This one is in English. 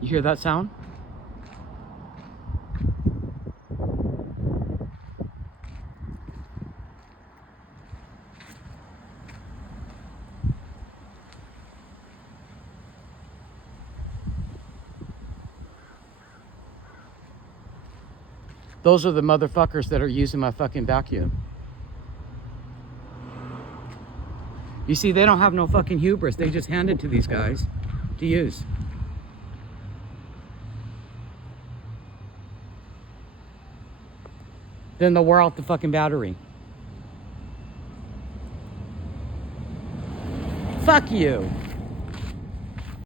You hear that sound? Those are the motherfuckers that are using my fucking vacuum. You see, they don't have no fucking hubris. They just hand it to these guys to use. Then they'll wear out the fucking battery. Fuck you.